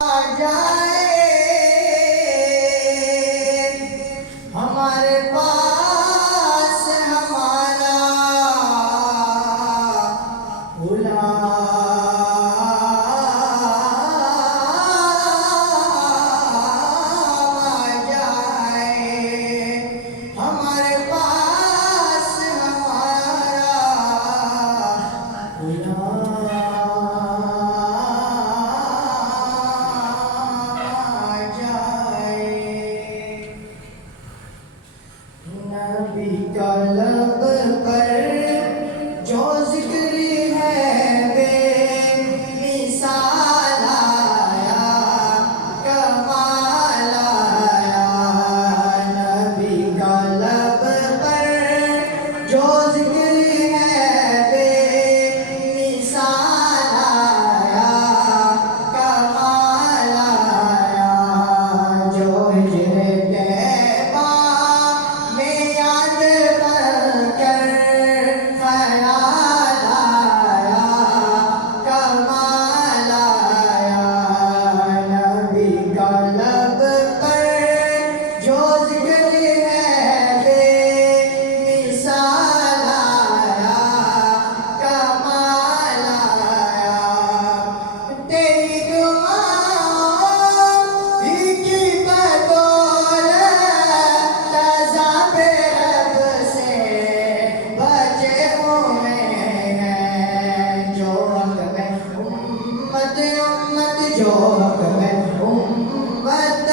جائے ہمارے پاس ہمارا غلام آ جائے ہمارے پاس ہمارا غلام نبی کا لب پر جو ذکر ہے بے مثال آیا کمال آیا نبی کا لب پر جو ذکر ہے بے مثال آیا کمال آیا جو ہجر جو حق میں امت